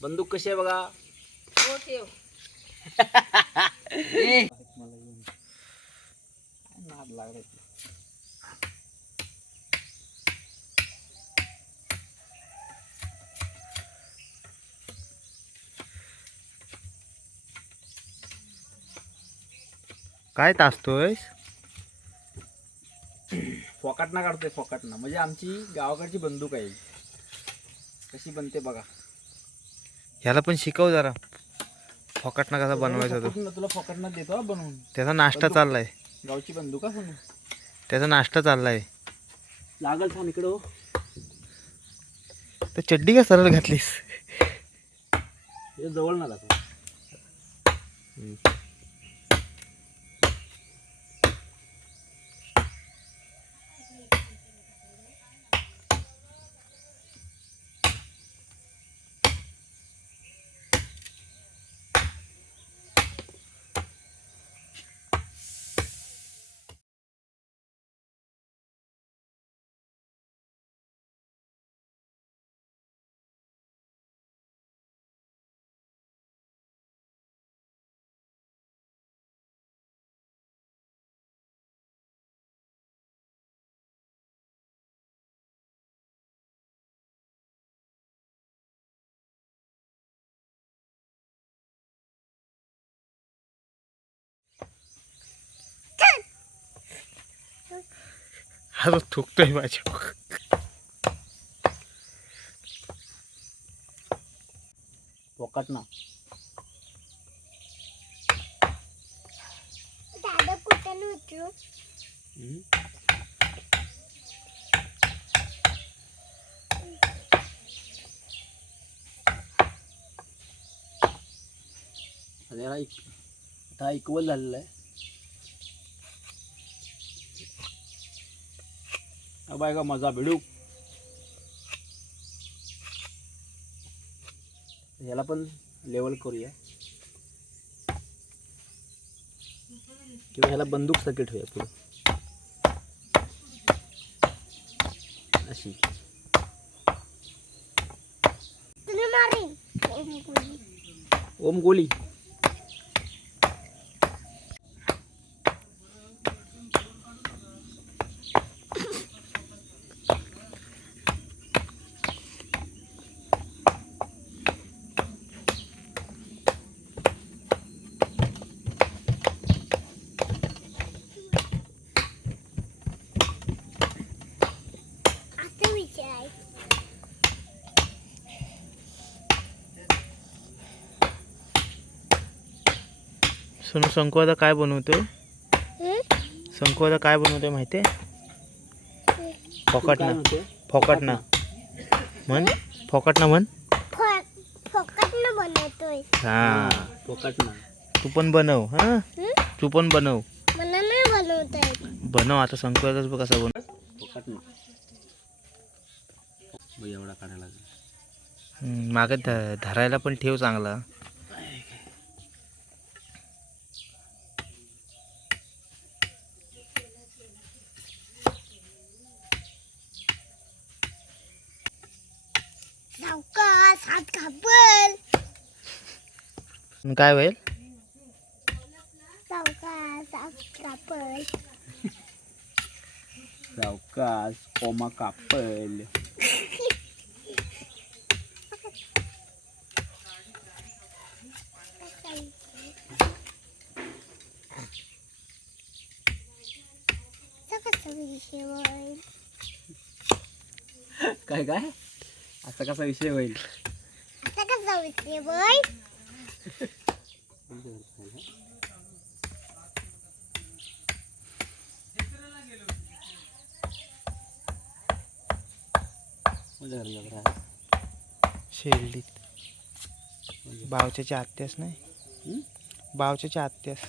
बंदूक कशी आहे बघा? हो ठेव काय तासतोय फोकाटना काढतोय फोकाटना म्हणजे आमची गावाकडची बंदूक आहे. कशी बनते बघा. ह्याला पण शिकव जरा. फॉकटना कसा बनवायचा तो. तुला फोकाटना देतो हा बनवून. त्याचा नाश्ता चाललाय. गावची बंदूक हा बनवून त्याचा नाश्ता चाललाय. लागल थांब इकडं हो. तर चड्डी का सरळ घातलीस? हे जवळ ना जातो हा तो थुकतोय माझ्या फोकाटना दादा कुठं उतरू? आता इक्वल झालेलं आहे. हा बाय का मजा भिडू। याला पण लेवल करूया किंवा ह्याला बंदूक सगळे ठेवूया पुढे अशी तुला मारेन ओम कोणी. ओम गोली असं विचार सोनू शंकू आता काय बनवतोय? शंकू आता काय बनवतोय माहितीये फॉकटना फॉकटना म्हण? फॉकटना म्हण. फकट न बनवतोय. हा. फोकाट ना तू पण बनव हा? हं? तू पण बनव. मला नाही बनवताय बनव आता शंकू याचाच बघ कसा बनव. फोकाट ना एवढा काढायला मागे धरायला पण ठेव चांगला. सावकाश हात कापल मग काय होईल सावकाश हात कापल सावकाश कोमा कापल सावकाश विषय होईल काय काय असा कसा विषय होईल? कसा विषय होईल? शेल्डीत बावच्याच्या आत्यास नाही? बावच्याच्या आत्यास.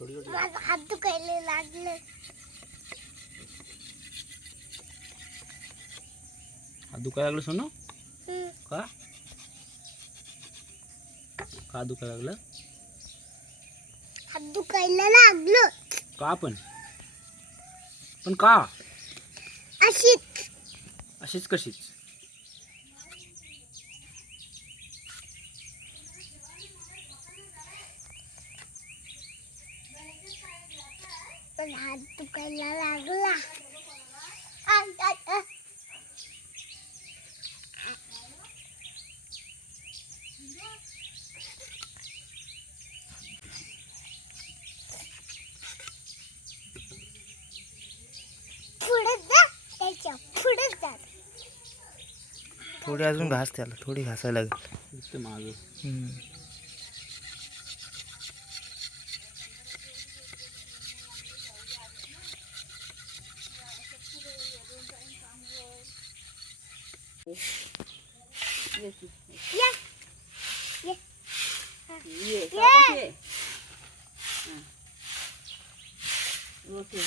हम्म. माझा हात दुखायला लागलं. हात दुखायला लागलं सोनू. का? का दुखायला लागलं? हात दुखायला लागलं. का पण? पण का? अशीच. अशीच कशीच? हात दुखायला लागला थोडी अजून घास त्याला थोडी घासायला लागेल. मागं हम्म. या ये ये. ओके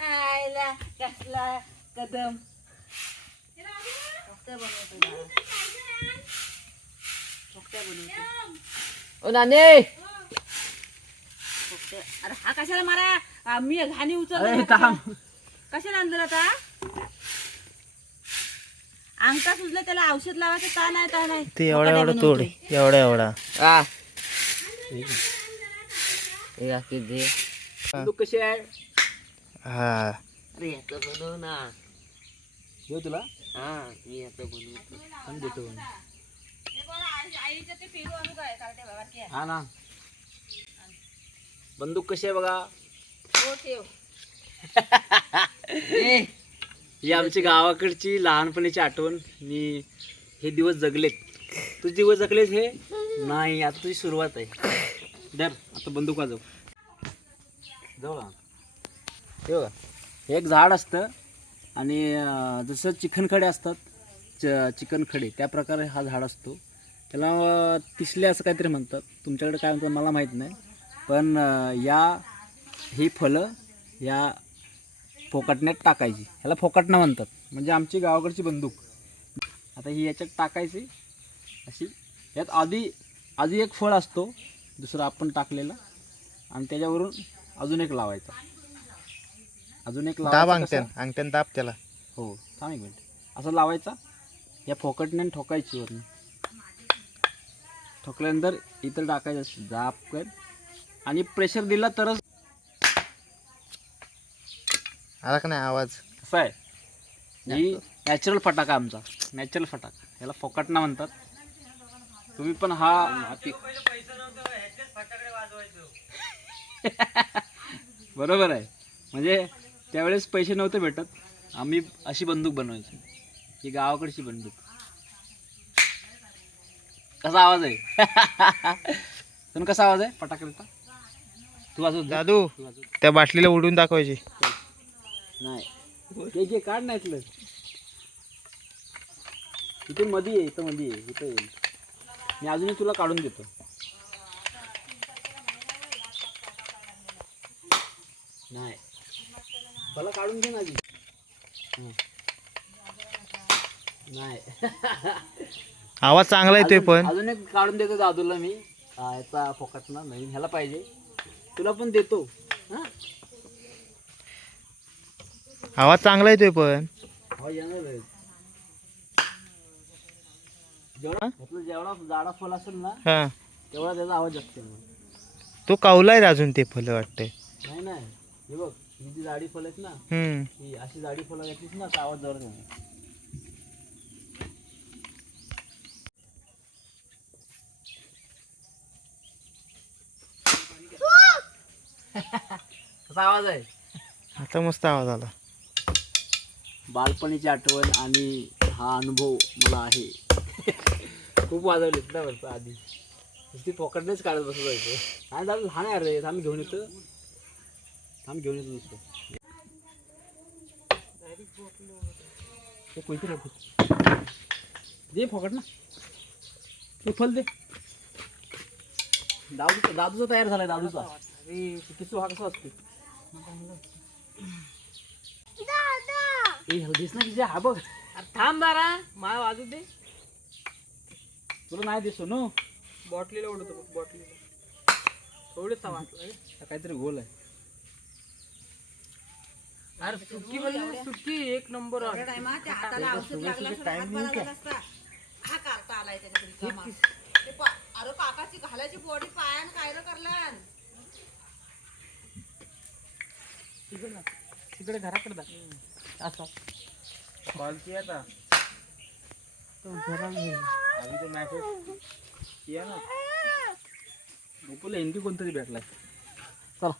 आयला कसला कदम. फक्त बनवतो ना. फक्त बनवतो. ओ नाने! फक्त अरे हा कशाला मारा? मी घाणी उचल कशाला आणलं आता? अंगठा सुजला त्याला औषध लावायचं का नाही का नाही? ते एवढा एवढा तोड एवढा एवढा तू कशी आहे? हा. अरे याचं बनव ना. देऊ तुला? हा मी याचं बनवतो पण देतो. हा ना. बंदूक कशी आहे बघा? हो ठेव. ही आमची गावाकडची लहानपणीची आठवण. मी हे दिवस जगलेत. तुझे दिवस जगलेत हे? नाही आता तुझी सुरुवात आहे. दर आता बंदूक वाजव. जाऊ ना. हे बघा. हे एक झाड असतं आणि अं, जसं चिकनखडे असतात च चिकनखडे त्या प्रकारे हा झाड असतो. त्याला अं, तिसले असं काहीतरी म्हणतात. तुमच्याकडे काय म्हणतात मला माहीत नाही. पण अं, या ही फळं या फोकाटण्यात टाकायची. ह्याला फोकाटणं म्हणतात. म्हणजे आमची गावाकडची बंदूक. आता ही याच्यात टाकायची. अशी. यात आधी आधी एक फळ असतो. दुसरं आपण टाकलेलं. आणि त्याच्यावरून अजून एक लावायचा. अजून एक दाब अंगठ्यान? अंगठ्यान दाब त्याला. हो. थांब एक मिनिट. असं लावायचा. या फोकटने ठोकायची वरून. ठोकल्यानंतर इथं टाकायचं असं जाप कर. आणि प्रेशर दिला तरच आला का नाही आवाज? असं आहे. ही नॅचरल फटाका आमचा. नॅचरल फटाका. याला फोकाटणा म्हणतात. तुम्ही पण हा बरोबर आहे. म्हणजे त्यावेळेस पैसे नव्हते भेटत. आम्ही अशी बंदूक बनवायची. ही गावाकडची बंदूक. कसा आवाज आहे? पण कसा आवाज आहे? फटाक्याचा तू वाजव दादू तू वाजव त्या बाटलीला उडून दाखवायची. नाही. ते जे काढ नाही इथलं. इथे मध्ये आहे इथं मध्ये आहे इथं येईल. मी अजूनही तुला काढून देतो. नाही. मला काढून घे ना आधी. हं. नाही. आवाज चांगला येतोय अजून- पण. अजून एक काढून देतो दादूला मी. हा, याचा फोकटना नवीन ह्याला पाहिजे. तुला पण देतो. हा? आवाज चांगला येतोय पण. येणार आहे. जेवढा? जाडा फल असेल ना हा. तेवढा त्याचा आवाज येणार तो कावलाय अजून ते फल वाटतंय. नाही नाही. हे बघ ही जी जाडी फल आहेत ना ही अशी जाडी फलं घेतलीस ना तर आवाज कसा आवाज आहे? आता मस्त आवाज आला. बालपणीची आठवण आणि हा अनुभव मला आहे. खूप वाजवलेत ना वरचं आधी. नुसती पकडणेच काढत बसत जायचं आणि दादा लहान आहे रे थांब घेऊन येतो. थांब घेऊन येतो ते कोणती नको दे फकड ना. ते फल दे. दादूचा दादूचा तयार झालाय दादूचा. किती हा कसा असते ए हल्दीस ना तिच्या हा बघ. थांब बारा माय वाजू दे. तुला नाही दे सोनू बॉटलीला उडतो बघ बॉटलीला. थोडंच वाटलं काहीतरी गोल आहे. अरे सुट्टी म्हणजे सुट्टी एक नंबर एवढ्या टायमात त्या हाताला औषध लागलं असं हात बळावला असता. हा करता आलाय त्याच्या घरी कामा. ते पा- अरे काकाची घालायची बॉडी पायान काय रे करला तिकडे घराकडे जा असा. कॉलची आता. अभी तो मैसेज किया ना? गोपुला हिंदी कोणतरी भेटलाय. चला.